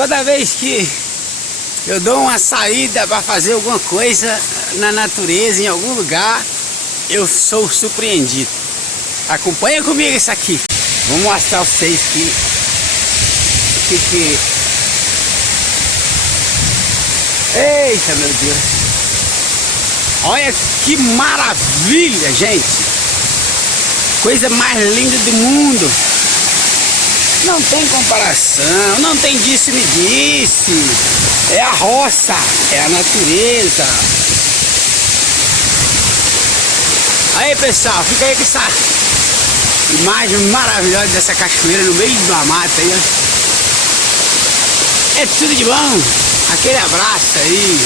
Toda vez que eu dou uma saída para fazer alguma coisa na natureza, em algum lugar, eu sou surpreendido. Acompanha comigo isso aqui. Vou mostrar pra vocês que... Eita, meu Deus. Olha que maravilha, gente. Coisa mais linda do mundo. Não tem comparação, não tem disse-me disse. É a roça, é a natureza. Aí, pessoal, fica aí com essa imagem maravilhosa dessa cachoeira no meio de uma mata aí, ó. É tudo de bom. Aquele abraço aí.